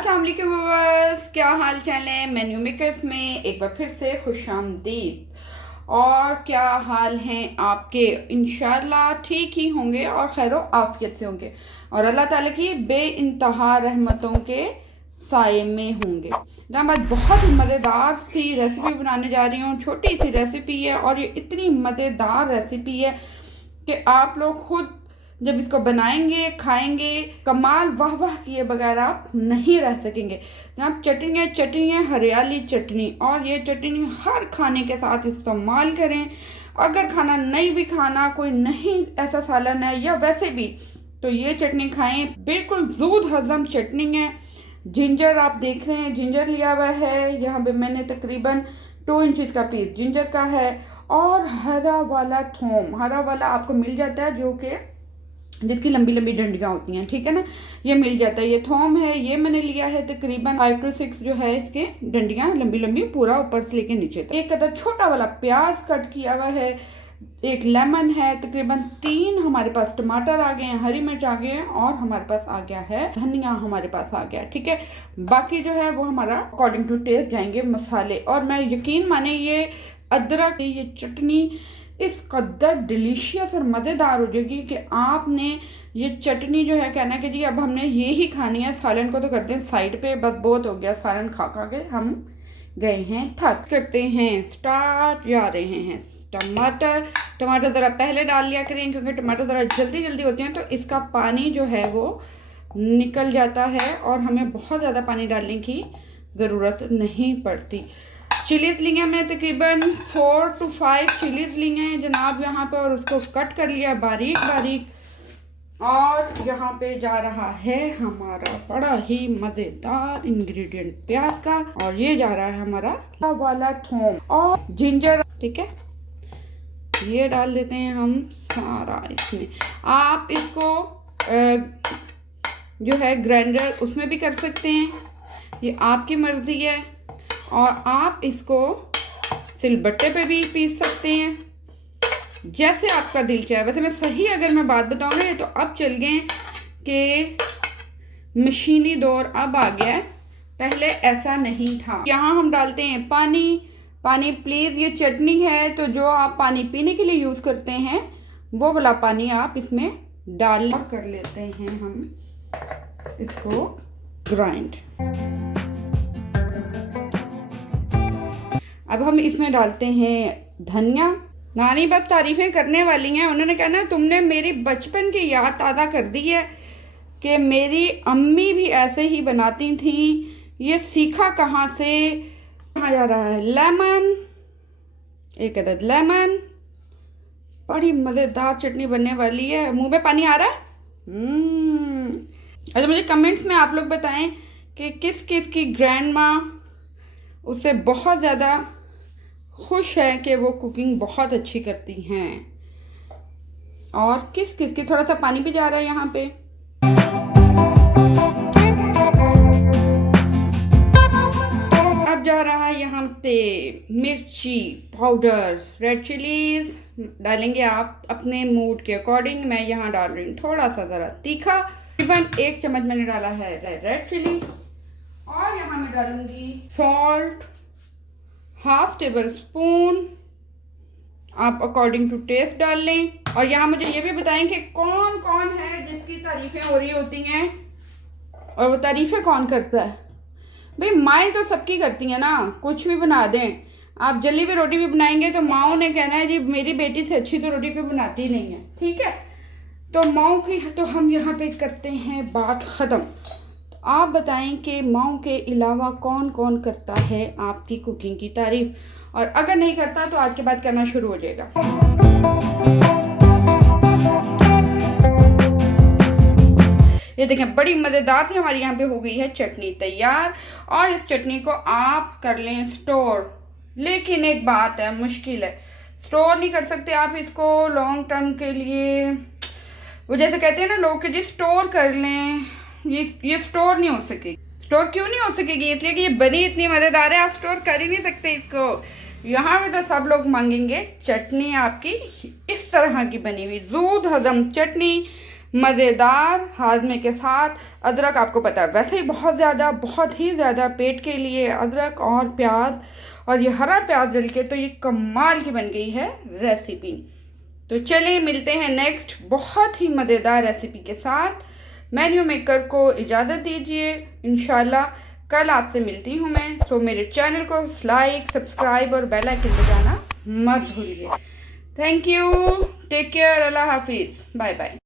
अस्सलाम वालेकुम व्यूअर्स, क्या हाल चाल है। मेन्यू मेकर्स में एक बार फिर से खुशामदीद। और क्या हाल हैं आपके। इंशाल्लाह ठीक ही होंगे और खैर आफियत से होंगे और अल्लाह ताला की बेइंतहा रहमतों के साये में होंगे। ना मैं बहुत ही मज़ेदार सी रेसिपी बनाने जा रही हूँ। छोटी सी रेसिपी है और ये इतनी मज़ेदार रेसिपी है कि आप लोग खुद जब इसको बनाएंगे खाएंगे कमाल वाह वाह किए बगैर आप नहीं रह सकेंगे। जनाब चटनी है हरियाली चटनी, और ये चटनी हर खाने के साथ इस्तेमाल करें। अगर खाना नहीं भी खाना, कोई नहीं ऐसा सालन है या वैसे भी, तो ये चटनी खाएं। बिल्कुल जूद हजम चटनी है। जिंजर आप देख रहे हैं, जिंजर लिया हुआ है यहाँ पे मैंने, तकरीबन 2 इंच का पीस जिंजर का है। और हरा वाला थोम, हरा वाला आपको मिल जाता है जो कि जिसकी लंबी लंबी डंडियाँ होती हैं, ठीक है ना, ये मिल जाता है। ये थोम है, ये मैंने लिया है तकरीबन 5 to 6 जो है इसके डंडियाँ लंबी लंबी, पूरा ऊपर से लेके नीचे तक। एक कदर छोटा वाला प्याज कट किया हुआ है। एक लेमन है, तकरीबन 3 हमारे पास टमाटर आ गए हैं, हरी मिर्च आ गए हैं, और हमारे पास आ गया है धनिया, हमारे पास आ गया है, ठीक है। बाकी जो है वो हमारा अकॉर्डिंग टू टेस्ट जाएंगे मसाले। और मैं यकीन माने ये अदरक, ये चटनी इस कदर डिलीशियस और मज़ेदार हो जाएगी कि आपने ये चटनी जो है कहना कि जी अब हमने ये ही खानी है। सालन को तो करते हैं साइड पे, बस बहुत हो गया सालन खा खा के हम गए हैं थक। करते हैं स्टार्ट, जा रहे हैं। टमाटर ज़रा पहले डाल लिया करें क्योंकि टमाटर ज़रा जल्दी जल्दी होते हैं तो इसका पानी जो है वो निकल जाता है और हमें बहुत ज़्यादा पानी डालने की ज़रूरत नहीं पड़ती। चिलीज ली हैं मैंने तकरीबन 4 to 5 चिलीज ली हैं जनाब यहाँ पे, और उसको कट कर लिया बारीक बारीक। और यहाँ पे जा रहा है हमारा बड़ा ही मज़ेदार इंग्रेडिएंट प्याज का, और ये जा रहा है हमारा वाला थोम और जिंजर, ठीक है। ये डाल देते हैं हम सारा इसमें। आप इसको जो है ग्राइंडर उसमें भी कर सकते हैं, ये आपकी मर्ज़ी है। और आप इसको सिलबट्टे पे भी पीस सकते हैं, जैसे आपका दिल चाहे। वैसे मैं सही अगर मैं बात बताऊँ ना, ये तो अब चल गए कि मशीनी दौर अब आ गया है, पहले ऐसा नहीं था। यहाँ हम डालते हैं पानी प्लीज़। ये चटनी है तो जो आप पानी पीने के लिए यूज़ करते हैं वो वाला पानी आप इसमें डाल कर लेते हैं हम इसको ग्राइंड। अब हम इसमें डालते हैं धनिया। नानी बस तारीफ़ें करने वाली हैं, उन्होंने कहा ना तुमने मेरी बचपन की याद ताज़ा कर दी है कि मेरी अम्मी भी ऐसे ही बनाती थी। ये सीखा कहाँ से। कहाँ जा रहा है लेमन, एक अदद लेमन। बड़ी मज़ेदार चटनी बनने वाली है। मुंह में पानी आ रहा है। अच्छा मुझे कमेंट्स में आप लोग बताएं कि किस किस की ग्रैंड माँ उससे बहुत ज़्यादा खुश है कि वो कुकिंग बहुत अच्छी करती हैं, और किस किस की। थोड़ा सा पानी भी जा रहा है यहाँ पे। अब जा रहा है यहाँ पे मिर्ची पाउडर, रेड चिलीज डालेंगे आप अपने मूड के अकॉर्डिंग। मैं यहाँ डाल रही हूँ थोड़ा सा ज़रा तीखा, तकरीबन 1 चम्मच मैंने डाला है रेड चिली। और यहाँ मैं डालूंगी सॉल्ट, ½ टेबल स्पून, आप अकॉर्डिंग टू टेस्ट डाल लें। और यहाँ मुझे ये भी बताएं कि कौन कौन है जिसकी तारीफ़ें हो रही होती हैं और वो तारीफ़ें कौन करता है। भाई माएँ तो सबकी करती हैं ना, कुछ भी बना दें। आप जली हुई रोटी भी बनाएंगे तो माओ ने कहना है जी मेरी बेटी से अच्छी तो रोटी कोई बनाती नहीं है, ठीक है। तो माओ की तो हम यहाँ पे करते हैं बात ख़त्म। आप बताएं कि माओ के अलावा कौन कौन करता है आपकी कुकिंग की तारीफ, और अगर नहीं करता तो आज के बाद करना शुरू हो जाएगा। ये देखें बड़ी मज़ेदार सी हमारी यहाँ पे हो गई है चटनी तैयार। और इस चटनी को आप कर लें स्टोर, लेकिन एक बात है, मुश्किल है, स्टोर नहीं कर सकते आप इसको लॉन्ग टर्म के लिए। वो जैसे कहते हैं ना लोग कि जी स्टोर कर लें, ये स्टोर नहीं हो सकेगी। स्टोर क्यों नहीं हो सकेगी? इसलिए कि ये बनी इतनी मज़ेदार है, आप स्टोर कर ही नहीं सकते इसको। यहाँ पे तो सब लोग मांगेंगे चटनी आपकी इस तरह की बनी हुई, दूध हजम चटनी, मज़ेदार हाजमे के साथ। अदरक आपको पता है वैसे ही बहुत ही ज़्यादा पेट के लिए अदरक और प्याज, और ये हरा प्याज डल के तो ये कमाल की बन गई है रेसिपी। तो चलिए मिलते हैं नेक्स्ट बहुत ही मज़ेदार रेसिपी के साथ। मेन्यू मेकर को इजाज़त दीजिए, इंशाल्लाह कल आपसे मिलती हूँ मैं। सो मेरे चैनल को लाइक, सब्सक्राइब और बेल आइकन बजाना मत भूलिए। थैंक यू, टेक केयर, अल्लाह हाफिज़, बाय बाय।